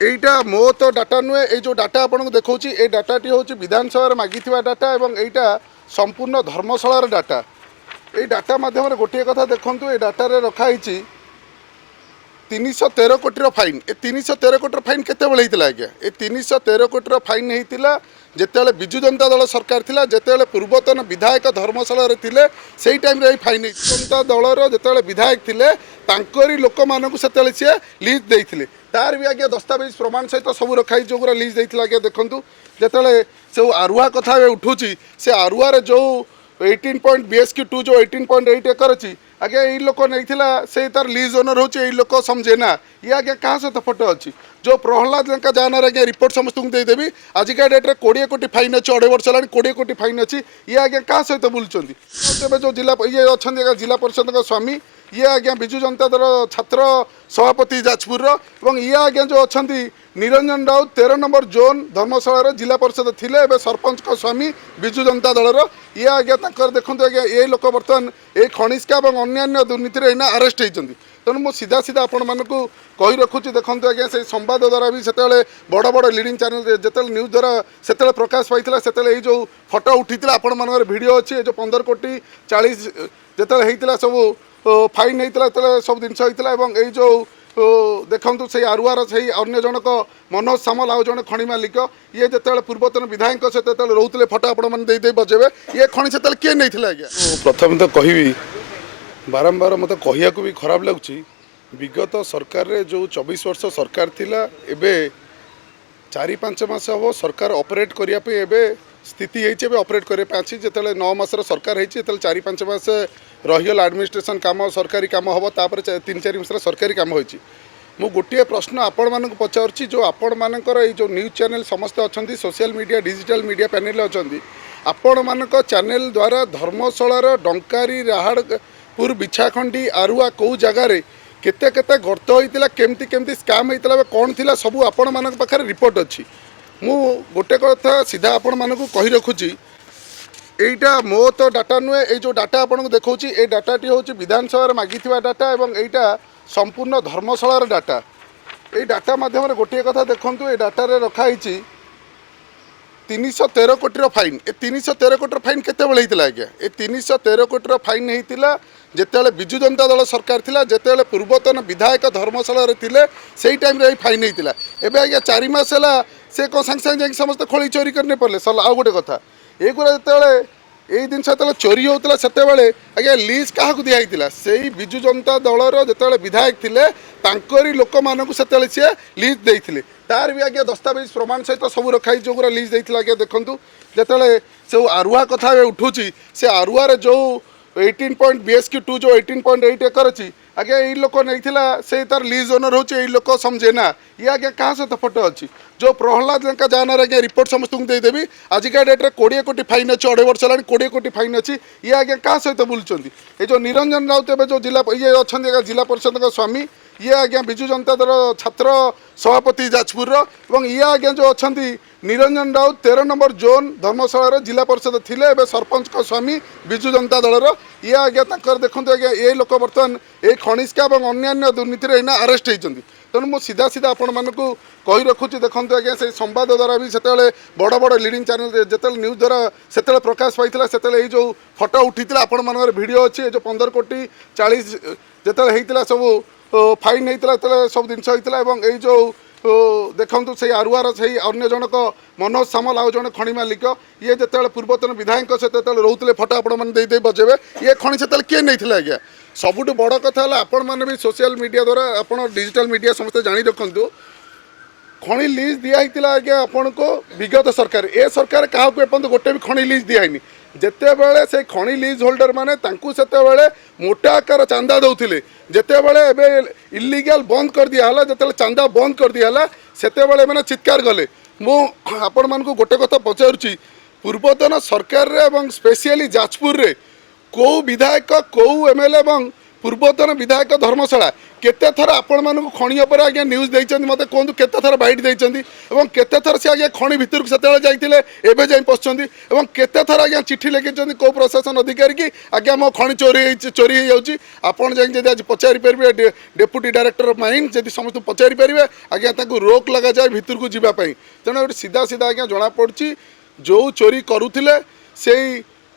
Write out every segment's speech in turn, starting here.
এইটা মো তো ডাটা নুহে এই যে ডাটা আপনার দেখছি এই ডাটাটি হচ্ছে বিধানসভার মাগি ডাটা এবং এইটা সম্পূর্ণ ধর্মশালার ডাটা। এই ডাটা মাধ্যমে গোটিয়ে কথা দেখুন এই ডাটারে রখা হয়েছি 313 কোটির ফাইন। এ 313 কোটির ফাইন কেতবে হয়েছিল আজ্ঞা? এ 313 কোটির ফাইন হয়েছিল যেতবে বিজু জনতা দল সরকার লা, যেতবে পূর্বতন বিধায়ক ধর্মশালার লে সেই টাইমে এই ফাইন জনতা দলর যেতবে বিধায়ক লে তাঁকরি লোক মানুষ সেতবে সি লিজ দিয়ে তার বি আজ্ঞা দস্তাবেজ প্রমাণ সহিত সবু রখাই যেগুলো লিজ দিয়ে আজ্ঞা দেখুন যেতবে সে আরুয়া কথা উঠুছি সে আরুয়ার যে 18 BSQ 2 जो 18.8 एकर अच्छी आगे ये लोक नहीं से तार लीज ओनर हो लोक समझे ना ये आगे क्या सहित फोटो अच्छी जो प्रहलाद लंका जानर आगे रिपोर्ट समस्त देदेवी आजिका डेट्रे 20 कोटी फाइन अच्छी 2.5 वर्ष है 20 कोटी फाइन अच्छी ये आगे क्या सहित बुलूँ जो जिला ये अच्छा जिला परिषद स्वामी ये आज्ञा विजु जनता दल छात्र सभापति जाजपुर ये आज्ञा जो अच्छा निरंजन राउत 13 नंबर जोन धर्मशाला जिला परिषद थे सरपंच का स्वामी विजु जनता दलर ये आज्ञा देखते आज्ञा ये लोक बर्तमान ये खनिष्का और अन्य दुर्नीति एना अरेस्ट होती तेणु मुझे सीधा सीधा आपण मानक कही रखुच्छी देखो आज्ञा से संवाद द्वारा भी से बड़ बड़ लिडिंग चैनल जो न्यूज द्वारा से प्रकाश पाई से जो फटो उठी आपण मान भिड अच्छी जो 15 कोटी 40 जो होता सब फाइन होता सब जिन होता है जो देखु से आरुआर से अन्य जनक मनोज सामल आउ जन खଣି मालिक ये जो पूर्वतन विधायक से रोते फटो आपने बजेबे ये खଣି से किए नहीं आज्ञा? प्रथम तो कहि बारंबार मत कहया भी खराब लगुच विगत सरकार रे जो 24 वर्ष सरकार थिला एबे 4-5 मास हम सरकार ऑपरेट करने स्थिति है ऑपरेट करने जिते 9 मासर सरकार होती 4-5 मास रहीगला एडमिनिस्ट्रेशन काम सरकारी काम हम तापर 3-4 मास सरकारी काम हो गोटे प्रश्न आपण मानक पचारुची जो आपण मानकर जो न्यूज चैनल समस्ते अच्छा social media digital media panel अच्छा आपण मानक चैनल द्वारा धर्मशालार डंकारी राहाड़पुर बिछाखंडी आरुआ कौ जगार केते केते गर्त होता केमती केमती स्काम होता कौन थी सबू आपण मान पाखे रिपोर्ट अच्छी मु गोटे कथा सीधा आपण मानक कही रखुची এইটা মো তো ডাটা নুহে এই যে ডাটা আপনার দেখছি এই ডাটাটি হচ্ছে বিধানসভার মাগি ডাটা এবং এইটা সম্পূর্ণ ধর্মশালার ডাটা। এই ডাটা মাধ্যমে গোটিয়ে কথা দেখুন এই ডাটারে রখা হয়েছি 313 কোটির ফাইন। এ 313 কোটির ফাইন কেতবে হয়েছিল আজ্ঞা? এ 313 কোটির ফাইন হয়েছিল যেতবে বিজু জনতা দল সরকার লা, যেতবে পূর্বতন বিধায়ক ধর্মশালার লে সেই টাইমে এই ফাইন হয়েছিল। এবে আজ্ঞা 4 মাস है से कौन सागे सागे जाकि समस्त खोली चोरी करने पड़े सरला। आउ गोटे कथा एगुरा जो यही जिन जो चोरी होता से आज्ञा लीज क्या दिखाई से विजु जनता दलर जो विधायक थे तांकरी लोक मानक से सी लीज देते तार भी आज्ञा दस्तावेज प्रमाण सहित सब रखाई जोगुरा लीज देते आज्ञा देखूँ जो से आरुआ कथा उठुची से आरुआर जो 18 BSQ 2 जो 18.8 एकर अच्छी आगे ये लोक नहीं से तार लीज ओनर हो लोक समझे ना ये आगे क्या सहित फोटो अच्छी जो प्रहलाद लंका जानर आगे रिपोर्ट समस्त देदेवी आजिका डेट्रे 20 कोटी फाइन अच्छी 2.5 वर्ष है 20 कोटी फाइन अच्छी ये आगे क्या सहित बुलूँ ये जो निरंजन राउत जो जिला ये अच्छा जिला परिषद स्वामी ये आज्ञा विजु जनता दल छात्र सभापति जाजपुर ये आज्ञा जो अच्छा निरंजन राउत 13 नंबर जोन धर्मशाला जिला परिषद थे सरपंच का स्वामी विजु जनता दलर ये आज्ञा देखते आज्ञा ये लोक बर्तमान ये खनिष्का और अन्य दुर्नीति एना अरेस्ट होती तेणु मुझे सीधा सीधा आपण मानक कही रखुच्छी देखो आज्ञा से संवाद द्वारा भी से बड़ बड़ लिडिंग चैनल जो न्यूज द्वारा से प्रकाश पाई से जो फटो उठी आपण मान भिड अच्छी जो 15 कोटी 40 जो होता सब फाइन होता सब जिन होता है जो देखु से आरुआर से अन्य जनक मनोज सामल आउ जन खଣି मालिक ये जो पूर्वतन विधायक से रोते फटो आपने बजेबे ये खଣି से किए नहीं आज्ञा? सबुठ बड़ कथा है आपण मैंने भी सोशल मीडिया द्वारा आप डिजिटल मीडिया समस्त जानी रखु खଣି लीज दिखाई आज्ञा आपण को विगत सरकार ए सरकार क्या गोटे भी खଣି लीज दिखाई जिते बड़े से खଣି लीज होल्डर माने से मोटा आकार चांदा दौले जिते बड़े इलिगाल बंद कर दिया जो चांदा बंद कर दिया से मैंने चित्कार गले आपण मान को गोटे कथा पचारुची पूर्वतन सरकार रे एवं स्पेशली जाजपुर रे कौ विधायक कौ एमएलए एवं ପୂର୍ବତନ ବିଧାୟକ ଧର୍ମଶାଳା କେତେ ଥର ଆପଣମାନଙ୍କୁ ଖଣି ଉପରେ ଆଜ୍ଞା ନ୍ୟୁଜ୍ ଦେଇଛନ୍ତି ମୋତେ କୁହନ୍ତୁ କେତେ ଥର ବାଇଟ୍ ଦେଇଛନ୍ତି ଏବଂ କେତେ ଥର ସେ ଆଜ୍ଞା ଖଣି ଭିତରକୁ ସେତେବେଳେ ଯାଇଥିଲେ ଏବେ ଯାଇ ପଶୁଛନ୍ତି ଏବଂ କେତେ ଥର ଆଜ୍ଞା ଚିଠି ଲେଖିଛନ୍ତି କେଉଁ ପ୍ରଶାସନ ଅଧିକାରୀ କି ଆଜ୍ଞା ମୋ ଖଣି ଚୋରି ହେଇଯାଉଛି ଆପଣ ଯାଇକି ଯଦି ଆଜି ପଚାରିପାରିବେ ଡେପୁଟି ଡାଇରେକ୍ଟର ଅଫ୍ ମାଇନ୍ ଯଦି ସମସ୍ତଙ୍କୁ ପଚାରିପାରିବେ ଆଜ୍ଞା ତାଙ୍କୁ ରୋକ୍ ଲଗାଯାଏ ଭିତରକୁ ଯିବା ପାଇଁ ତେଣୁ ଏଠି ସିଧା ଆଜ୍ଞା ଜଣାପଡ଼ୁଛି ଯେଉଁ ଚୋରି କରୁଥିଲେ ସେଇ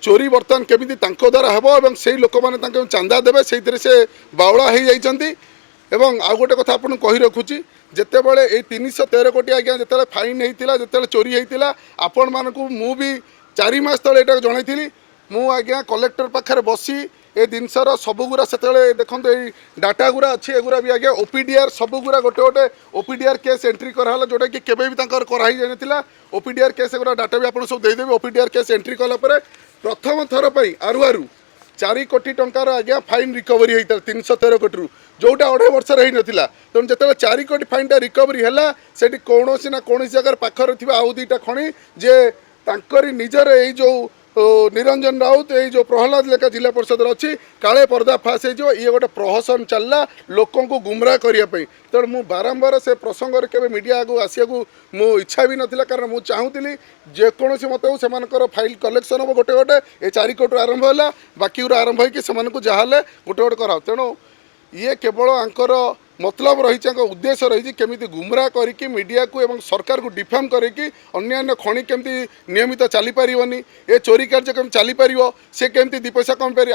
ଚୋରି ବର୍ତ୍ତମାନ କେମିତି ତାଙ୍କ ଦ୍ୱାରା ହେବ ଏବଂ ସେଇ ଲୋକମାନେ ତାଙ୍କୁ ଚାନ୍ଦା ଦେବେ ସେଇଥିରେ ସେ ବାଉଳା ହେଇଯାଇଛନ୍ତି ଏବଂ ଆଉ ଗୋଟେ କଥା ଆପଣଙ୍କୁ କହି ରଖୁଛି ଯେତେବେଳେ ଏଇ 313 କୋଟି ଆଜ୍ଞା ଯେତେବେଳେ ଫାଇନ୍ ହେଇଥିଲା ଯେତେବେଳେ ଚୋରି ହେଇଥିଲା ଆପଣମାନଙ୍କୁ ମୁଁ ବି 4 ମାସ ତଳେ ଏଇଟା ଜଣାଇଥିଲି ମୁଁ ଆଜ୍ଞା କଲେକ୍ଟର ପାଖରେ ବସି ଏ ଜିନିଷର ସବୁଗୁରା ସେତେବେଳେ ଦେଖନ୍ତୁ ଏଇ ଡାଟା ଗୁରା ଅଛି ଏଗୁରା ବି ଆଜ୍ଞା OPDR ସବୁଗୁରା ଗୋଟେ OPDR କେସ୍ ଏଣ୍ଟ୍ରି କରାହେଲା ଯେଉଁଟାକି କେବେ ବି ତାଙ୍କର କରାହେଇଯାଇନଥିଲା OPDR କେସ୍ ଏଗୁରା ଡାଟା ବି ଆପଣ ସବୁ ଦେଇଦେବି OPDR କେସ୍ ଏଣ୍ଟ୍ରି କଲା ପରେ ପ୍ରଥମ ଥର ପାଇଁ ଆରୁ 4 କୋଟି ଟଙ୍କାର ଆଜ୍ଞା ଫାଇନ୍ ରିକଭରି ହେଇଥିଲା 313 କୋଟିରୁ ଯେଉଁଟା 2.5 ବର୍ଷରେ ହେଇନଥିଲା ତେଣୁ ଯେତେବେଳେ 4 କୋଟି ଫାଇନ୍ଟା ରିକଭରି ହେଲା ସେଠି କୌଣସି ନା କୌଣସି ଜାଗାରେ ପାଖରେ ଥିବା ଆଉ ଦୁଇଟା ଖଣି ଯେ ତାଙ୍କରି ନିଜର ଏଇ ଯେଉଁ ନିରଞ୍ଜନ ରାଉତ ଏଇ ଯେଉଁ ପ୍ରହ୍ଲାଦ ଲେଖା ଜିଲ୍ଲା ପରିଷଦର ଅଛି କାଳେ ପର୍ଦା ଫାସ୍ ହେଇଯିବ ଇଏ ଗୋଟେ ପ୍ରହସନ ଚାଲିଲା ଲୋକଙ୍କୁ ଗୁମରାହ କରିବା ପାଇଁ ତେଣୁ ମୁଁ ବାରମ୍ବାର ସେ ପ୍ରସଙ୍ଗରେ କେବେ ମିଡ଼ିଆ ଆଗକୁ ଆସିବାକୁ ମୋ ଇଚ୍ଛା ବି ନଥିଲା କାରଣ ମୁଁ ଚାହୁଁଥିଲି ଯେକୌଣସି ମତେ ହଉ ସେମାନଙ୍କର ଫାଇଲ୍ କଲେକ୍ସନ୍ ହେବ ଗୋଟେ ଏ 4 କୋଟିରୁ ଆରମ୍ଭ ହେଲା ବାକିରୁ ଆରମ୍ଭ ହେଇକି ସେମାନଙ୍କୁ ଯାହାହେଲେ ଗୋଟେ କରାଉ ତେଣୁ ଇଏ କେବଳ ଆଙ୍କର मतलब रही उद्देश्य रही केमी गुमराह करके मीडिया को एवं सरकार को डिफेम करके अन्य खनि केमती नियमित चली पारनी ए चोरी कार्य केमती चली पार से केमती 2 पैसा कम पार